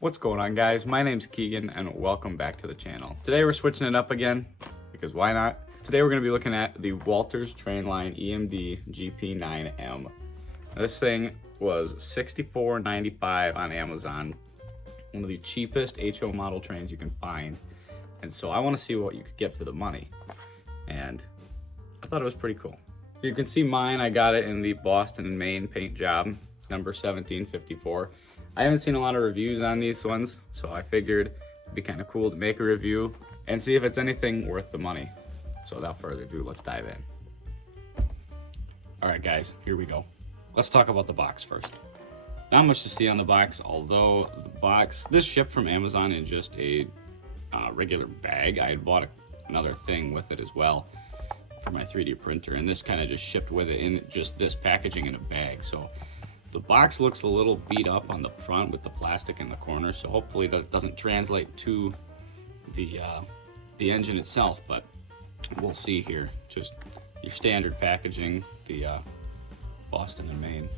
What's going on, guys? My name's Keegan and welcome back to the channel. Today we're switching it up again because why not? Today we're going to be looking at the Walthers Trainline EMD GP9. Now, this thing was $64.95 on Amazon, one of the cheapest HO model trains you can find. And so I want to see what you could get for the money. And I thought it was pretty cool. You can see mine, I got it in the Boston and Maine paint job, number 1754. I haven't seen a lot of reviews on these ones, so I figured it'd be kind of cool to make a review and see if it's anything worth the money. So without further ado, let's dive in. All right, guys, here we go. Let's talk about the box first. Not much to see on the box, although the box, this shipped from Amazon in just a regular bag. I had bought another thing with it as well for my 3D printer, and this kind of just shipped with it in just this packaging in a bag. So the box looks a little beat up on the front with the plastic in the corner, so hopefully that doesn't translate to the engine itself, but we'll see here. Just your standard packaging, the Boston and Maine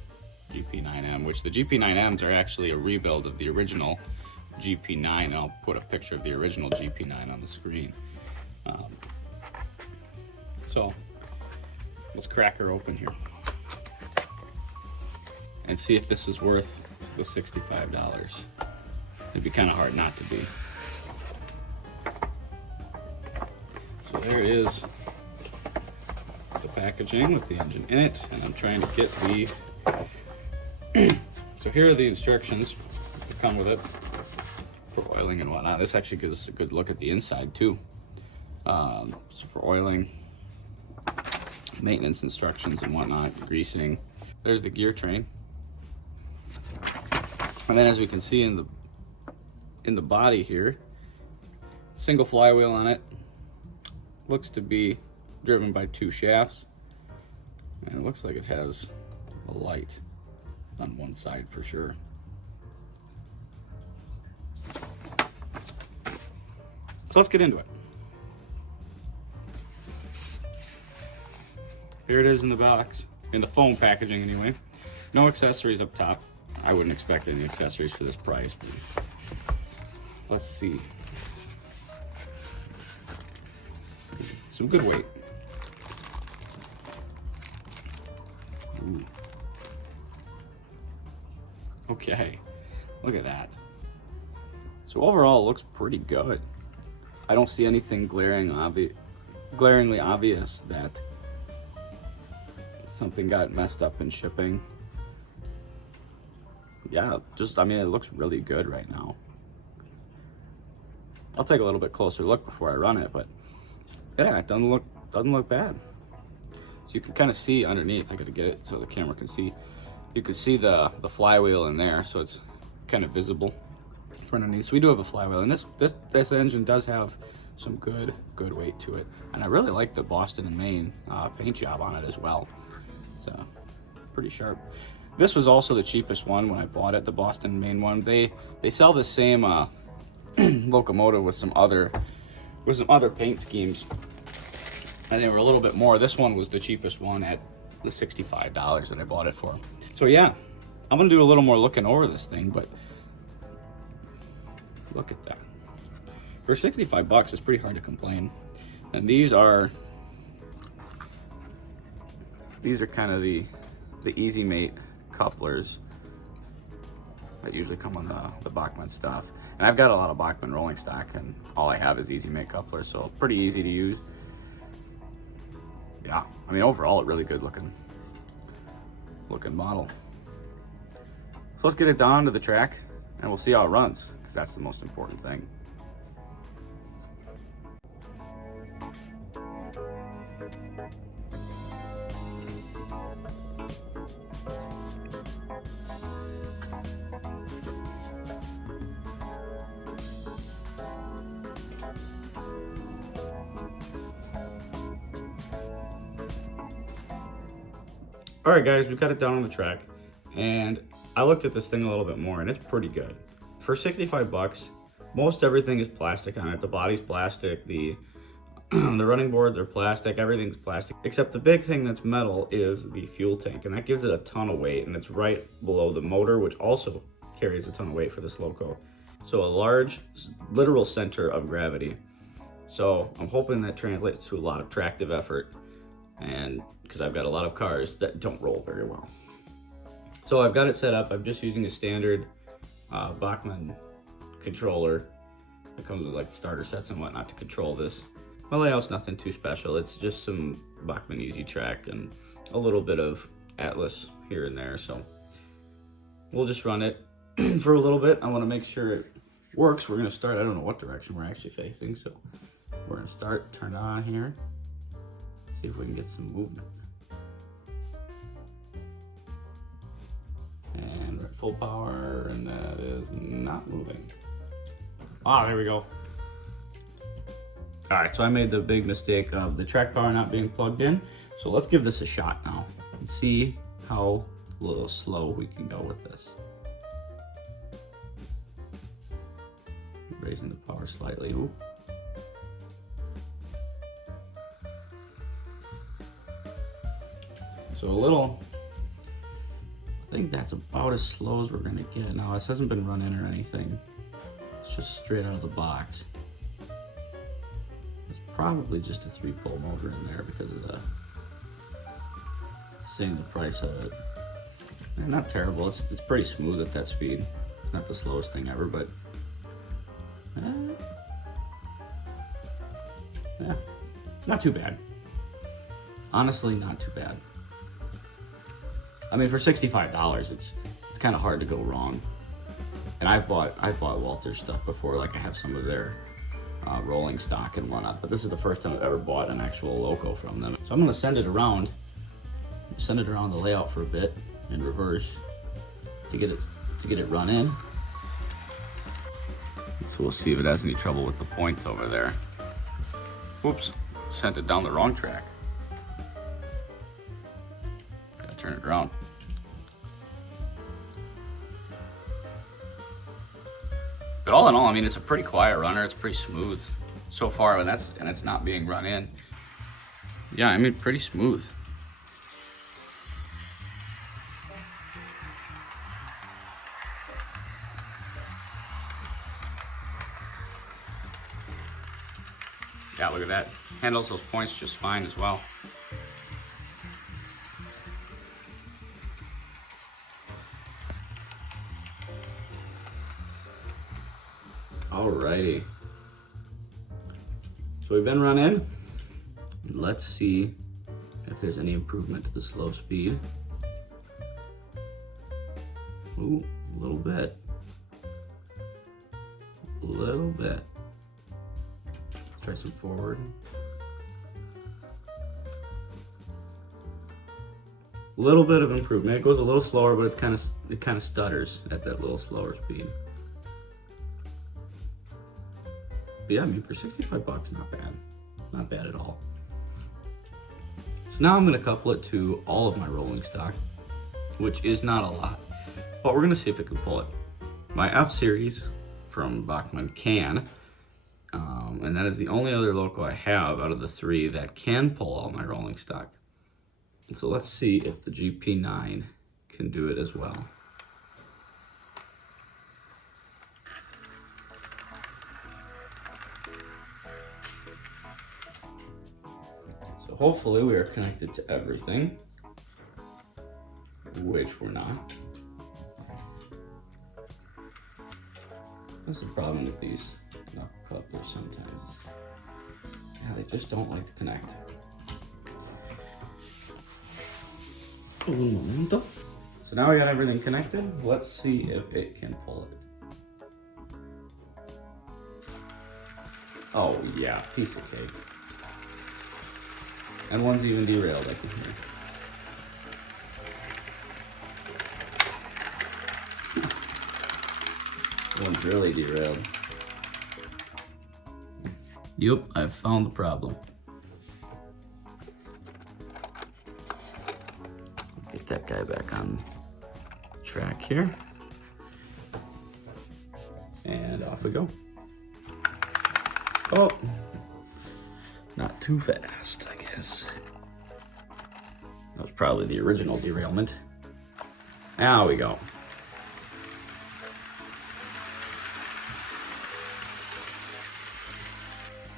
GP9M, which the GP9Ms are actually a rebuild of the original GP9, and I'll put a picture of the original GP9 on the screen. So let's crack her open here and see if this is worth the $65. It'd be kind of hard not to be. So there is the packaging with the engine in it, and I'm trying to get the so here are the instructions that come with it for oiling and whatnot. This actually gives us a good look at the inside too. So for oiling, maintenance instructions and whatnot, greasing. There's the gear train. And then as we can see in the body here, single flywheel on it. Looks to be driven by 2 shafts. And it looks like it has a light on one side for sure. So let's get into it. Here it is in the box, in the foam packaging anyway. No accessories up top. I wouldn't expect any accessories for this price, but let's see. Some good weight. Ooh. Okay, look at that. So overall, it looks pretty good. I don't see anything glaringly obvious that something got messed up in shipping. Yeah, I mean, it looks really good right now. I'll take a little bit closer look before I run it, but yeah, it doesn't look bad. So you can kind of see underneath. I gotta get it so the camera can see. You can see the flywheel in there, so it's kind of visible from underneath. So we do have a flywheel, and this engine does have some good weight to it, and I really like the Boston and Maine paint job on it as well. So pretty sharp. This was also the cheapest one when I bought it, the Boston and Maine one. They sell the same locomotive with some other paint schemes, and they were a little bit more. This one was the cheapest one at the $65 that I bought it for. So yeah, I'm gonna do a little more looking over this thing, but look at that. For $65, it's pretty hard to complain. And these are kind of the Easy Mate couplers that usually come on the Bachmann stuff. And I've got a lot of Bachmann rolling stock, and all I have is Easy Mate couplers, so pretty easy to use. Yeah, I mean, overall, a really good looking model. So let's get it down to the track, and we'll see how it runs, because that's the most important thing. All right, guys, we've got it down on the track, and I looked at this thing a little bit more, and it's pretty good. For $65, most everything is plastic on it. The body's plastic, the running boards are plastic, everything's plastic, except the big thing that's metal is the fuel tank, and that gives it a ton of weight, and it's right below the motor, which also carries a ton of weight for this loco. So a large literal center of gravity. So I'm hoping that translates to a lot of tractive effort, and because I've got a lot of cars that don't roll very well. So I've got it set up. I'm just using a standard Bachmann controller that comes with like starter sets and whatnot to control this. My layout's nothing too special. It's just some Bachmann Easy Track and a little bit of Atlas here and there. So we'll just run it for a little bit. I want to make sure it works. We're gonna start, I don't know what direction we're actually facing, so we're gonna start, turn it on here, see if we can get some movement. And we're at full power, and that is not moving. Ah, there we go. All right, so I made the big mistake of the track power not being plugged in. So let's give this a shot now and see how a little slow we can go with this. Raising the power slightly. Ooh. So a little, I think that's about as slow as we're gonna get. Now this hasn't been run in or anything. It's just straight out of the box. It's probably just a 3-pole motor in there because of the seeing the price of it. And not terrible, it's pretty smooth at that speed. Not the slowest thing ever, but yeah, not too bad. Honestly, not too bad. I mean, for $65, it's kind of hard to go wrong. And I've bought Walthers stuff before, like I have some of their rolling stock and whatnot, but this is the first time I've ever bought an actual loco from them. So I'm gonna send it around the layout for a bit in reverse to get it run in. So we'll see if it has any trouble with the points over there. Whoops, sent it down the wrong track. Gotta turn it around. But all in all, I mean, it's a pretty quiet runner. It's pretty smooth so far, and it's not being run in. Yeah, I mean, pretty smooth. Yeah, look at that. Handles those points just fine as well. Alrighty. So we've been run in. Let's see if there's any improvement to the slow speed. Ooh, a little bit. A little bit. Try some forward. A little bit of improvement. It goes a little slower, but it kind of stutters at that little slower speed. But yeah, I mean, for 65 bucks, not bad. Not bad at all. So now I'm gonna couple it to all of my rolling stock, which is not a lot, but we're gonna see if it can pull it. My F series from Bachmann can, and that is the only other loco I have out of the 3 that can pull all my rolling stock. And so let's see if the GP9 can do it as well. So hopefully we are connected to everything, which we're not. That's the problem with these knuckle couplers sometimes. Yeah, they just don't like to connect. Un momento. So now we got everything connected. Let's see if it can pull it. Oh yeah, piece of cake. And one's even derailed, I can hear. One's really derailed. Yep, I've found the problem. Get that guy back on track here. And off we go. Oh, not too fast, I guess. That was probably the original derailment. Now we go.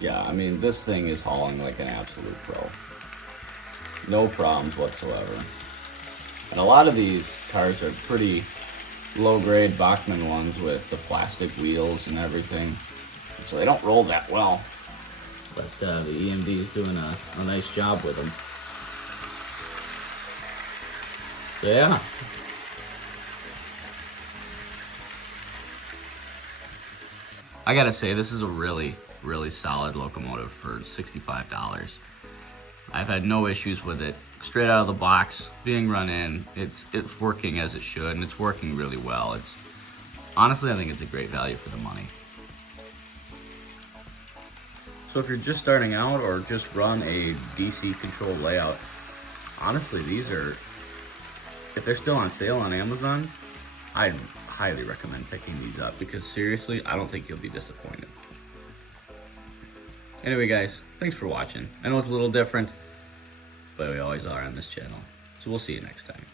Yeah, I mean, this thing is hauling like an absolute pro. No problems whatsoever. And a lot of these cars are pretty low-grade Bachmann ones with the plastic wheels and everything, so they don't roll that well. But the EMD is doing a nice job with them. So yeah. I gotta say, this is a really solid locomotive for $65. I've had no issues with it. Straight out of the box, being run in, it's working as it should, and it's working really well. Honestly, I think it's a great value for the money. So if you're just starting out or just run a DC controlled layout, honestly, if they're still on sale on Amazon, I'd highly recommend picking these up, because seriously, I don't think you'll be disappointed. Anyway guys, thanks for watching. I know it's a little different, but we always are on this channel. So we'll see you next time.